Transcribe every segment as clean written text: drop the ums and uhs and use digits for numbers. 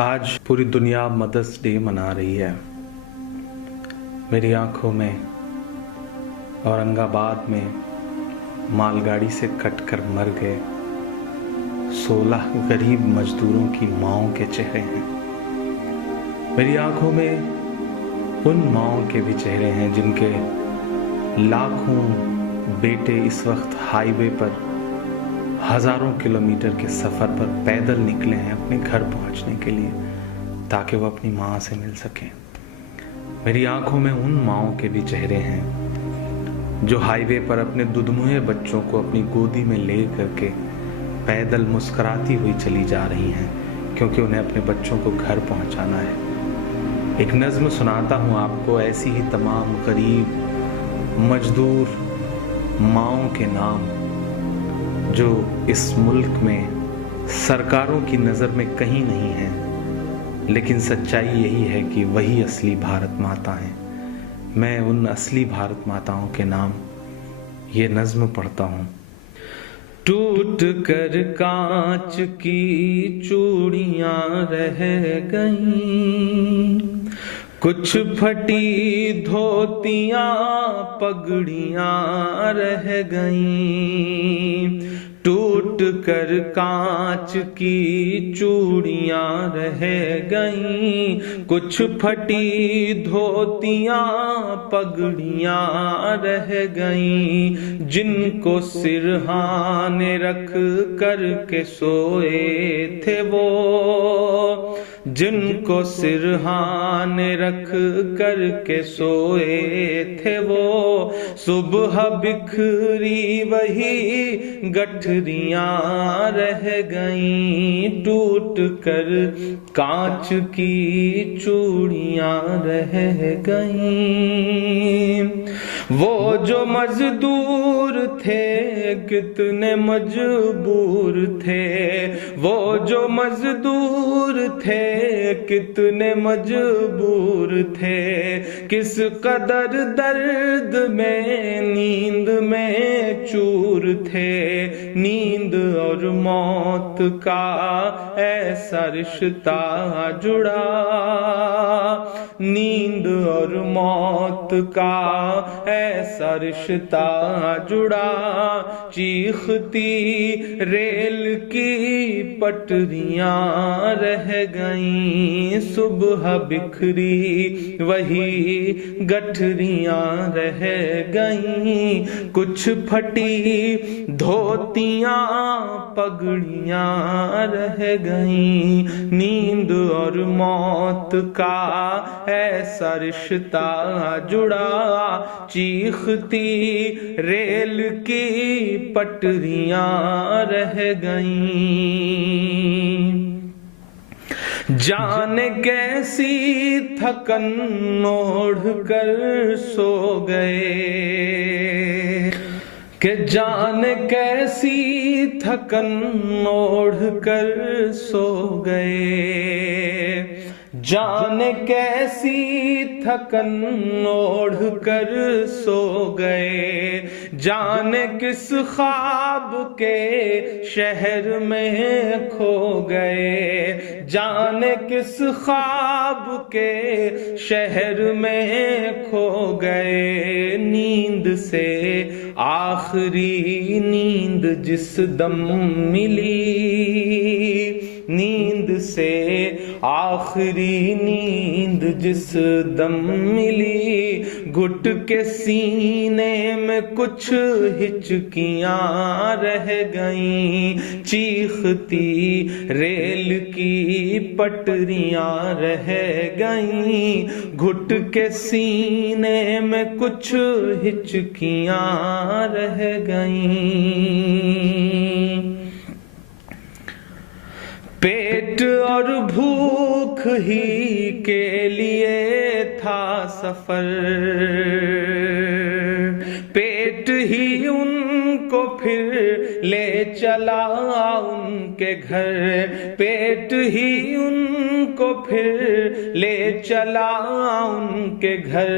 آج پوری دنیا مدرس ڈے منا رہی ہے۔ میری آنکھوں میں اورنگ آباد میں مال گاڑی سے کٹ کر مر گئے 16 غریب مزدوروں کی ماؤں کے چہرے ہیں۔ میری آنکھوں میں ان ماؤں کے بھی چہرے ہیں جن کے لاکھوں بیٹے اس وقت ہائی وے پر ہزاروں کلومیٹر کے سفر پر پیدل نکلے ہیں اپنے گھر پہنچنے کے لیے تاکہ وہ اپنی ماں سے مل سکیں۔ میری آنکھوں میں ان ماؤں کے بھی چہرے ہیں جو ہائی وے پر اپنے دودھ بچوں کو اپنی گودی میں لے کر کے پیدل مسکراتی ہوئی چلی جا رہی ہیں کیونکہ انہیں اپنے بچوں کو گھر پہنچانا ہے۔ ایک نظم سناتا ہوں آپ کو، ایسی ہی تمام غریب مزدور ماؤں کے نام جو اس ملک میں سرکاروں کی نظر میں کہیں نہیں ہیں، لیکن سچائی یہی ہے کہ وہی اصلی بھارت ماتا ہیں۔ میں ان اصلی بھارت ماتاؤں کے نام یہ نظم پڑھتا ہوں۔ ٹوٹ کر کانچ کی چوڑیاں رہ گئیں، کچھ پھٹی دھوتیاں پگڑیاں رہ گئیں، ٹوٹ کر کانچ کی چوڑیاں رہ گئیں، کچھ پھٹی دھوتیاں پگڑیاں رہ گئیں، جن کو سرہانے رکھ کر کے سوئے تھے وہ، جن کو سرہانے رکھ کر کے سوئے تھے وہ، صبح بکھری وہی گٹھریاں رہ گئیں، ٹوٹ کر کانچ کی چوڑیاں رہ گئیں۔ وہ جو مزدور تھے کتنے مجبور تھے، وہ جو مزدور تھے کتنے مجبور تھے، کس قدر درد میں نیند میں چور تھے، نیند اور موت کا ایسا رشتہ جڑا، نیند اور موت کا ایسا رشتہ جڑا، چیختی ریل کی پٹریاں رہ گئیں، صبح بکھری وہی گٹھریاں رہ گئیں، کچھ پھٹی دھوتیاں پگڑیاں رہ گئیں، نیند اور موت کا ایسا رشتہ جڑا، چیختی ریل کی پٹریاں رہ گئیں، جانے کیسی تھکن اوڑھ کر سو گئے، کہ جانے کیسی تھکن اوڑھ کر سو گئے، جانے کیسی تھکن اوڑھ کر سو گئے، جانے کس خواب کے شہر میں کھو گئے، جانے کس خواب کے شہر میں کھو گئے، نیند سے آخری نیند جس دم ملی، نیند سے آخری نیند جس دم ملی، گھٹ کے سینے میں کچھ ہچکیاں رہ گئیں، چیختی ریل کی پٹریاں رہ گئیں، گھٹ کے سینے میں کچھ ہچکیاں رہ گئیں، پیٹ اور بھوک ہی کے لیے تھا سفر، پیٹ ہی ان کو پھر لے چلا ان کے گھر، پیٹ ہی ان کو پھر لے چلا ان کے گھر،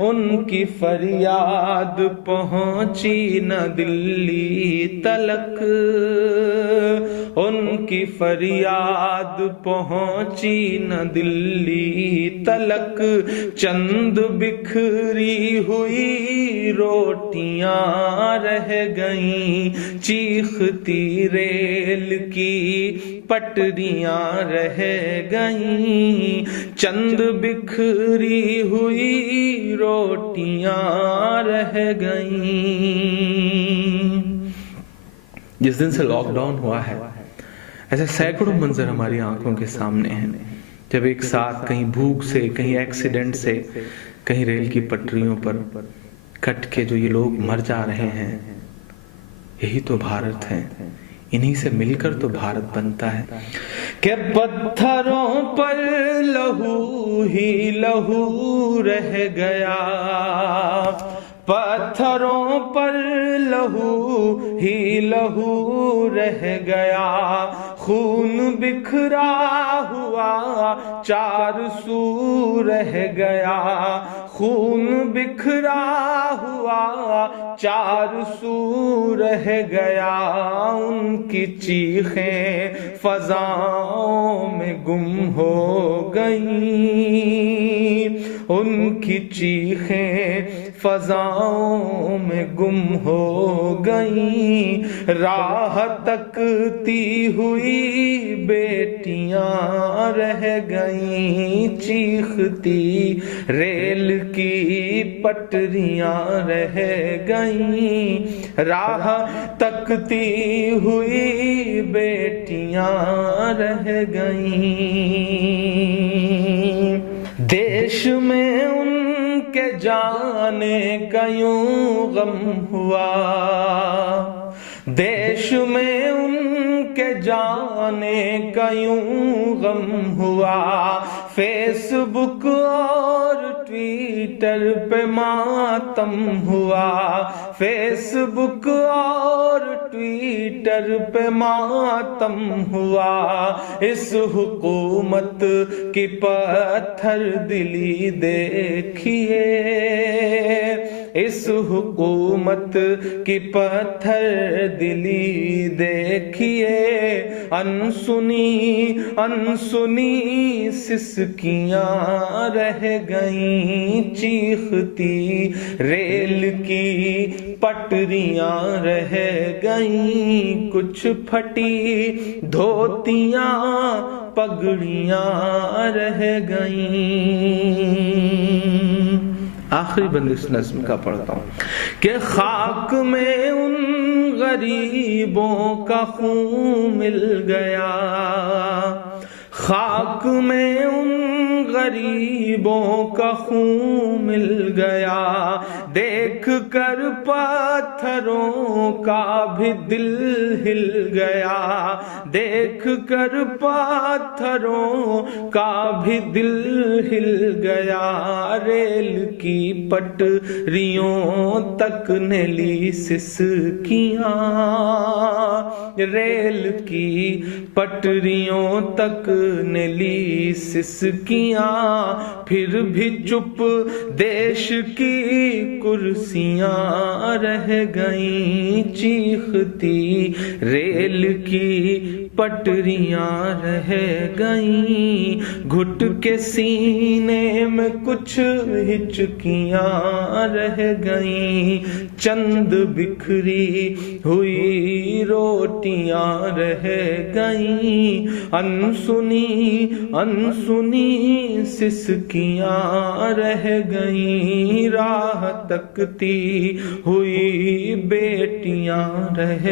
ان کی فریاد پہنچی نہ دلی تلک، ان کی فریاد پہنچی نہ دلی تلک، چند بکھری ہوئی روٹیاں رہ گئیں، چیختی ریل کی پٹریاں رہ گئیں، چند بکھری ہوئی روٹیاں رہ گئیں۔ جس دن سے لاک ڈاؤن ہوا ہے ایسے سینکڑوں منظر ہماری آنکھوں کے سامنے ہیں، جب ایک ساتھ کہیں بھوک سے، کہیں ایکسیڈنٹ سے، کہیں ریل کی پٹریوں پر کٹ کے جو یہ لوگ مر جا رہے ہیں۔ یہی تو بھارت ہے، انہی سے مل کر تو بھارت بنتا ہے کہ پتھروں پر لہو ہی لہو رہ گیا، پتھروں پر لہو ہی لہو رہ گیا، خون بکھرا ہوا چار سو رہ گیا، خون بکھرا ہوا چار سو رہ گیا، ان کی چیخیں فضاؤں میں گم ہو گئیں، ان کی چیخیں فضاؤں میں گم ہو گئیں، راہ تکتی ہوئی بیٹیاں رہ گئیں، چیختی ریل کی پٹریاں رہ گئیں، راہ تکتی ہوئی بیٹیاں رہ گئیں، دیش میں ان کے جانے کا یوں غم ہوا، دیش میں ان کے جانے کا یوں غم ہوا، فیس بک اور ٹویٹر پہ ماتم ہوا، فیس بک اور ٹویٹر پہ ماتم ہوا، اس حکومت کی پتھر دلی دیکھیے، اس حکومت کی پتھر دلی دیکھیے، انسنی انسنی سسکیاں رہ گئیں، چیختی ریل کی پٹریاں رہ گئیں، کچھ پھٹی دھوتیاں پگڑیاں رہ گئیں۔ آخری بند اس نظم کا پڑھتا ہوں کہ خاک میں ان غریبوں کا خون مل گیا، خاک میں ان غریبوں کا خون مل گیا، دیکھ کر پتھروں کا بھی دل ہل گیا، دیکھ کر پتھروں کا بھی دل ہل گیا، ریل کی پٹریوں تک نے لی سسکیاں، ریل کی پٹریوں تک نے لی سسکیاں، پھر بھی چپ دیش کی کرسیاں رہ گئیں، چیختی ریل کی پٹریاں رہ گئیں، گھٹ کے سینے میں کچھ ہچکیاں رہ گئیں، چند بکھری ہوئی روٹیاں رہ گئیں، انسنی انسنی سسکیاں رہ گئیں، راہ تکتی ہوئی بیٹیاں رہ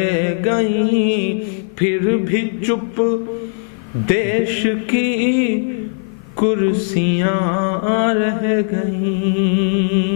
گئیں، پھر بھی چپ دیش کی کرسیاں رہ گئیں۔